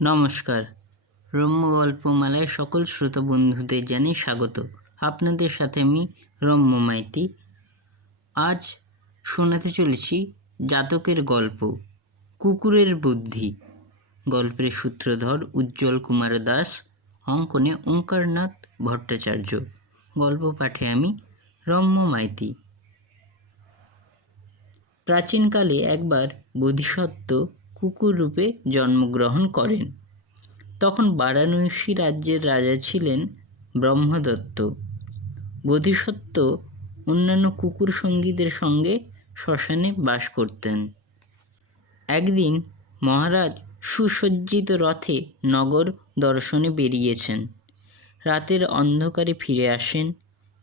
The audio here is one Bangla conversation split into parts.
নমস্কার। রম্য গল্পমালায় সকল শ্রোতা বন্ধুদের জানাই স্বাগত। আপনাদের সাথে আমি রম্য মাইতি। আজ শোনাতে চলেছি জাতকের গল্প কুকুরের বুদ্ধি। গল্পের সূত্রধর উজ্জ্বল কুমার দাস, অঙ্কনে ওঙ্কারনাথ ভট্টাচার্য। গল্প পাঠে আমি রম্য মাইতি। প্রাচীনকালে একবার বোধিসত্ত্ব কুকুর রূপে জন্মগ্রহণ করেন। তখন বারাণসী রাজ্যের রাজা ছিলেন ব্রহ্মদত্ত। বোধিসত্ত্ব অন্যান্য কুকুর সঙ্গীদের সঙ্গে শ্মশানে বাস করতেন। একদিন মহারাজ সুসজ্জিত রথে নগর দর্শনে বেরিয়েছেন। রাতের অন্ধকারে ফিরে আসেন,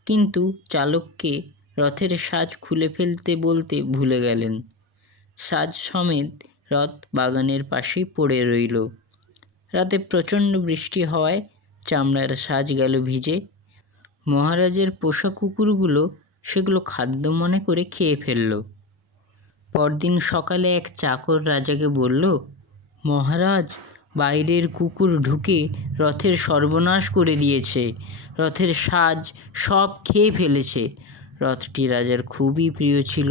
কিন্তু চালককে রথের সাজ খুলে ফেলতে বলতে ভুলে গেলেন। সাজ সমেত রথ বাগানের পাশেই পড়ে রইল। রাতে প্রচণ্ড বৃষ্টি হওয়ায় চামড়ার সাজ গেল ভিজে। মহারাজের পোষা কুকুরগুলো সেগুলো খাদ্য মনে করে খেয়ে ফেলল। পরদিন সকালে এক চাকর রাজাকে বলল, মহারাজ, বাইরের কুকুর ঢুকে রথের সর্বনাশ করে দিয়েছে, রথের সাজ সব খেয়ে ফেলেছে। রথটি রাজার খুবই প্রিয় ছিল।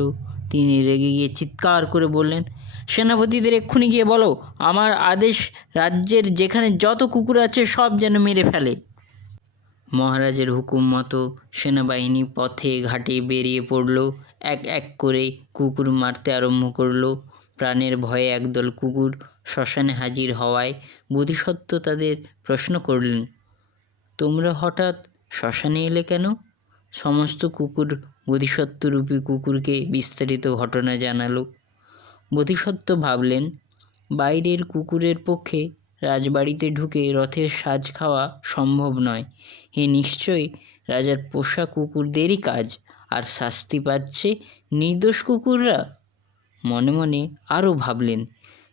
তিনি রেগে গিয়ে চিৎকার করে বললেন, সেনাপতিদের এক্ষুনি গিয়ে বলো, আমার আদেশ রাজ্যের যেখানে যত কুকুর আছে সব যেন মেরে ফেলে। মহারাজের হুকুম মতো সেনাবাহিনী পথে ঘাটে বেরিয়ে পড়ল। এক এক করে কুকুর মারতে আরম্ভ করল। প্রাণের ভয়ে একদল কুকুর শ্মশানে হাজির হওয়ায় বোধিসত্ত্ব তাদের প্রশ্ন করলেন, তোমরা হঠাৎ শ্মশানে এলে কেন? সমস্ত কুকুর বোধিসত্ত্বরূপী কুকুরকে বিস্তারিত ঘটনা জানালো। বোধিসত্ত্ব ভাবলেন, বাইরের কুকুরের পক্ষে রাজবাড়িতে ঢুকে রথের সাজ খাওয়া সম্ভব নয়। এ নিশ্চয়ই রাজার পোষা কুকুরদেরই কাজ, আর শাস্তি পাচ্ছে নির্দোষ কুকুররা। মনে মনে আরও ভাবলেন,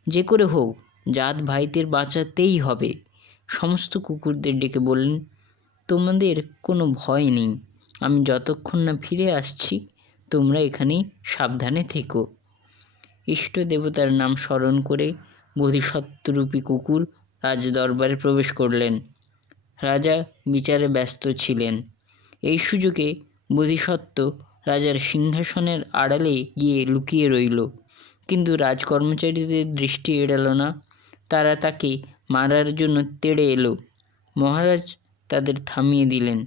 যে করে হোক জাত ভাইদের বাঁচাতেই হবে। সমস্ত কুকুরদের ডেকে বললেন, তোমাদের কোনো ভয় নেই, আমি যতক্ষণ না ফিরে আসছি তোমরা এখানেই সাবধানে থেকো। ইষ্ট দেবতার নাম স্মরণ করে বোধিসত্ত্বরূপী কুকুর রাজদরবারে প্রবেশ করলেন। রাজা বিচারে ব্যস্ত ছিলেন। এই সুযোগে বোধিসত্ত্ব রাজার সিংহাসনের আড়ালে গিয়ে লুকিয়ে রইল, কিন্তু রাজকর্মচারীদের দৃষ্টি এড়াল না। তারা তাকে মারার জন্য তেড়ে এলো। মহারাজ তাদের থামিয়ে দিলেন।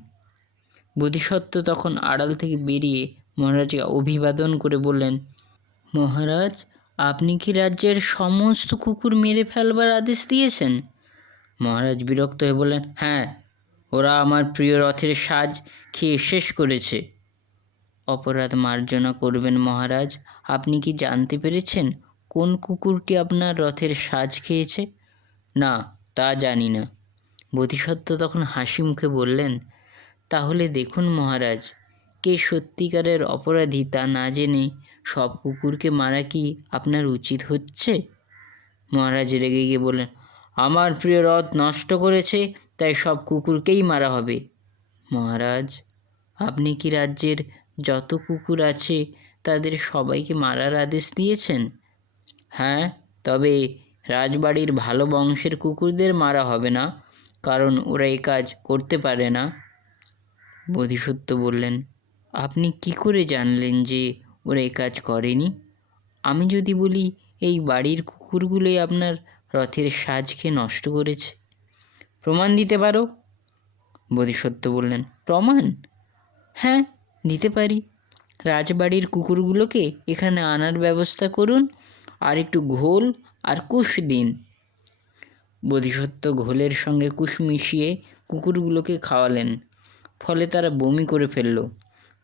বোধিসত্ত্ব তখন আড়াল থেকে বেরিয়ে মহারাজকে অভিবাদন করে বললেন, মহারাজ, আপনি কি রাজ্যের সমস্ত কুকুর মেরে ফেলবার আদেশ দিয়েছেন? মহারাজ বিরক্ত হয়ে বললেন, হ্যাঁ, ওরা আমার প্রিয় রথের সাজ খেয়ে শেষ করেছে। অপরাধ মার্জনা করবেন মহারাজ। আপনি কি জানতে পেরেছেন কোন কুকুরটি আপনার রথের সাজ খেয়েছে? না, তা জানি না। বোধিসত্ত্ব তখন হাসি মুখে বললেন, তাহলে দেখুন মহারাজ, কে সত্যিকারের অপরাধী তা না জেনে সব কুকুরকে মারা কি আপনার উচিত হচ্ছে? মহারাজ রেগে গিয়ে বললেন, আমার প্রিয় রথ নষ্ট করেছে, তাই সব কুকুরকেই মারা হবে। মহারাজ, আপনি কি রাজ্যের যত কুকুর আছে তাদের সবাইকে মারার আদেশ দিয়েছেন? হ্যাঁ, তবে রাজবাড়ির ভালো বংশের কুকুরদের মারা হবে না, কারণ ওরা এই কাজ করতে পারে না। বোধিসত্ত্ব বললেন, আপনি কি করে জানলেন যে ওরা এই কাজ করেনি? আমি যদি বলি এই বাড়ির কুকুরগুলোই আপনার রথের সাজ খেয়ে নষ্ট করেছে? প্রমাণ দিতে পারো? বোধিসত্ত্ব বললেন, প্রমাণ? হ্যাঁ, দিতে পারি। রাজবাড়ির কুকুরগুলোকে এখানে আনার ব্যবস্থা করুন, আর একটু ঘোল আর কুশ দিন। বোধিসত্ত্ব ঘোলের সঙ্গে কুশ মিশিয়ে কুকুরগুলোকে খাওয়ালেন। ফলে তারা বমি করে ফেলল।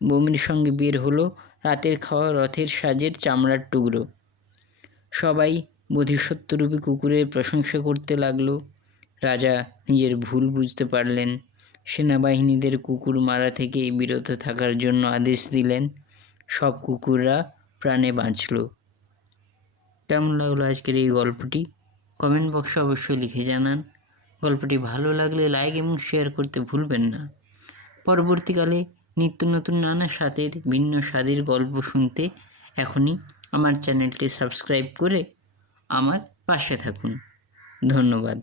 বমির সঙ্গে বের হলো রাতের খাওয়া রথের সাজের চামড়ার টুকরো। সবাই বোধিসত্ত্বরূপী কুকুরের প্রশংসা করতে লাগলো। রাজা নিজের ভুল বুঝতে পারলেন। সেনাবাহিনীদের কুকুর মারা থেকে বিরত থাকার জন্য আদেশ দিলেন। সব কুকুররা প্রাণে বাঁচল। কেমন লাগলো আজকের এই গল্পটি? কমেন্ট বক্সে অবশ্যই লিখে জানান। গল্পটি ভালো লাগলে লাইক এবং শেয়ার করতে ভুলবেন না। পরবর্তীকালে নিত্য নতুন নানা স্বাদের ভিন্ন স্বাদের গল্প শুনতে এখনই আমার চ্যানেলটি সাবস্ক্রাইব করে আমার পাশে থাকুন। ধন্যবাদ।